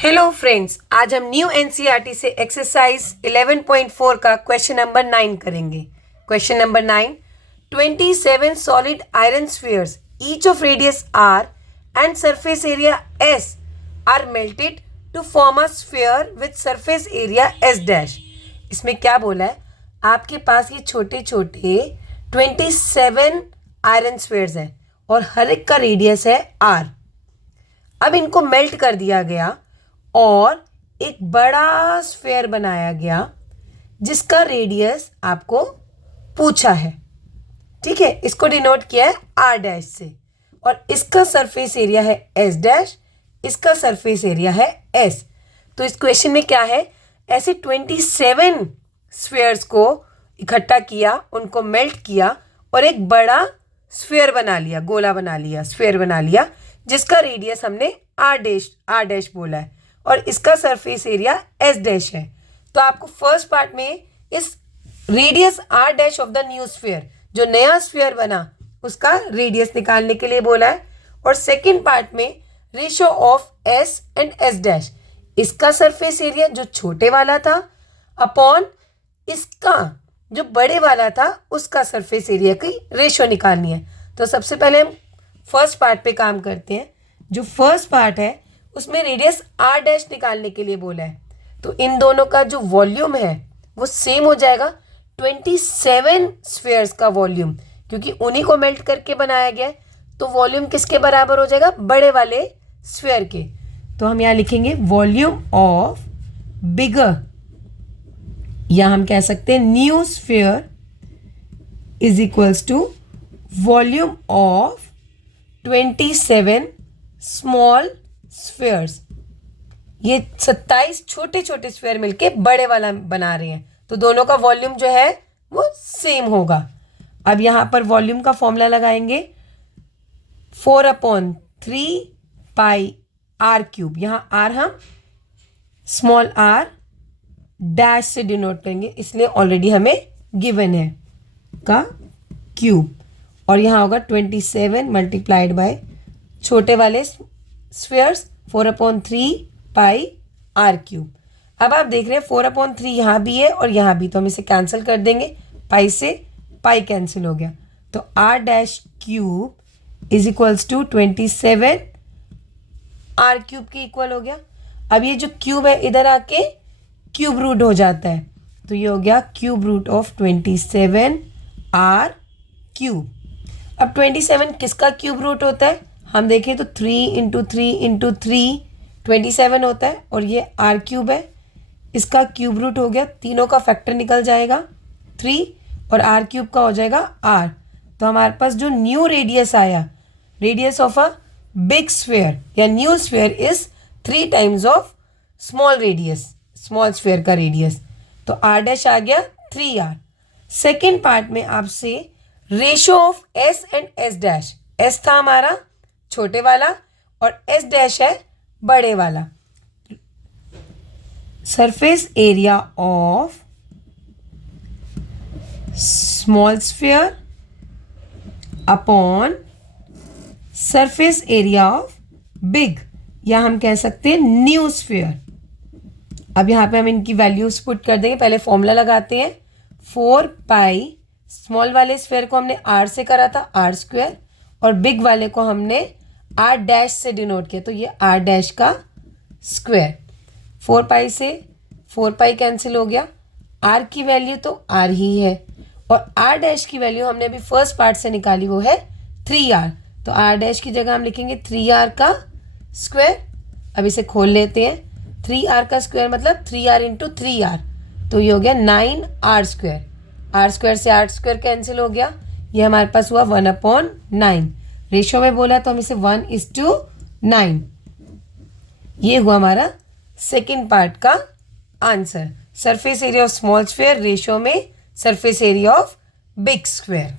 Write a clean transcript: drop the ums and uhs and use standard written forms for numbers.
Hello friends, आज हम new NCERT से एक्सरसाइज 11.4 का क्वेश्चन नंबर 9 करेंगे। Question number 9, 27 solid iron spheres each of radius r and surface area s are melted to form a sphere with surface area s dash. इसमें क्या बोला है, आपके पास ये छोटे छोटे 27 आयरन स्फीयर्स हैं और हर एक का रेडियस है r। अब इनको मेल्ट कर दिया गया और एक बड़ा स्फीयर बनाया गया जिसका रेडियस आपको पूछा है। ठीक है, इसको डिनोट किया है आर डैश से और इसका सरफेस एरिया है एस डैश, इसका सरफेस एरिया है एस। तो इस क्वेश्चन में क्या है, ऐसे 27 स्फीयर्स को इकट्ठा किया, उनको मेल्ट किया और एक बड़ा स्फीयर बना लिया, गोला बना लिया, स्फीयर बना लिया जिसका रेडियस हमने आर डैश बोला है और इसका सरफेस एरिया एस डैश है। तो आपको फर्स्ट पार्ट में इस radius R dash of the new sphere, जो नया स्फीयर बना, उसका रेडियस निकालने के लिए बोला है और सेकंड पार्ट में ratio of S and S dash, इसका सरफेस एरिया जो छोटे वाला था अपॉन इसका जो बड़े वाला था उसका सरफेस एरिया की रेशियो निकालनी है। तो सबसे पहले हम फर्स्ट पार्ट पे काम करते हैं। जो फर्स्ट पार्ट है उसमें रेडियस आर डैश निकालने के लिए बोला है, तो इन दोनों का जो वॉल्यूम है वो सेम हो जाएगा 27 स्फीयर्स का वॉल्यूम, क्योंकि उन्हीं को मेल्ट करके बनाया गया है। तो वॉल्यूम किसके बराबर हो जाएगा, बड़े वाले स्फीयर के। तो हम यहाँ लिखेंगे वॉल्यूम ऑफ बिगर, या हम कह सकते हैं new sphere is equals to volume of 27 small spheres. ये 27 छोटे छोटे स्फीयर मिलके बड़े वाला बना रहे हैं, तो दोनों का वॉल्यूम जो है वो सेम होगा। अब यहाँ पर वॉल्यूम का फॉर्मूला लगाएंगे 4/3 पाई आर क्यूब। यहाँ आर हम स्मॉल आर डैश से डिनोट करेंगे, इसलिए ऑलरेडी हमें गिवन है का क्यूब, और यहाँ होगा 27 मल्टीप्लाइड बाय छोटे वाले स्फीयर्स 4/3 पाई आर क्यूब। अब आप देख रहे हैं 4/3 यहाँ भी है और यहाँ भी, तो हम इसे कैंसिल कर देंगे, पाई से पाई कैंसिल हो गया। तो R dash cube is equals to 27 R cube के इक्वल हो गया। अब ये जो क्यूब है इधर आके क्यूब रूट हो जाता है, तो ये हो गया cube root of 27 R cube. अब 27 किसका क्यूब रूट होता है, हम देखें तो 3 × 3 × 3 27 होता है और ये आर क्यूब है, इसका क्यूब रूट हो गया, तीनों का फैक्टर निकल जाएगा 3 और आर क्यूब का हो जाएगा आर। तो हमारे पास जो न्यू रेडियस आया, radius of a big sphere या new sphere is 3 times of small radius, small sphere का रेडियस। तो आर डैश आ गया 3r। सेकेंड पार्ट में आपसे ratio of S and S dash, S था हमारा छोटे वाला और एस डैश है बड़े वाला। Surface area of small sphere upon surface area of big, या हम कह सकते हैं न्यू स्फीयर। अब यहाँ पे हम इनकी वैल्यूज पुट कर देंगे। पहले फॉर्मूला लगाते हैं 4 पाई, स्मॉल वाले स्फीयर को हमने आर से करा था आर स्क्वायर और बिग वाले को हमने आर डैश से डिनोट किया, तो ये आर डैश का स्क्वायर। 4 पाई से 4 पाई कैंसिल हो गया, आर की वैल्यू तो आर ही है और आर डैश की वैल्यू हमने अभी फर्स्ट पार्ट से निकाली, वो है 3r। तो आर डैश की जगह हम लिखेंगे 3r का स्क्वायर। अब इसे खोल लेते हैं, 3r का स्क्वायर मतलब 3r × 3r, तो ये हो गया 9r स्क्वायर। आर स्क्वायर से आर स्क्वायर कैंसिल हो गया, ये हमारे पास हुआ 1/9। रेशियो में बोला तो हम इसे 1:9। ये हुआ हमारा सेकेंड पार्ट का answer. Surface area of small sphere ratio में surface area of big square.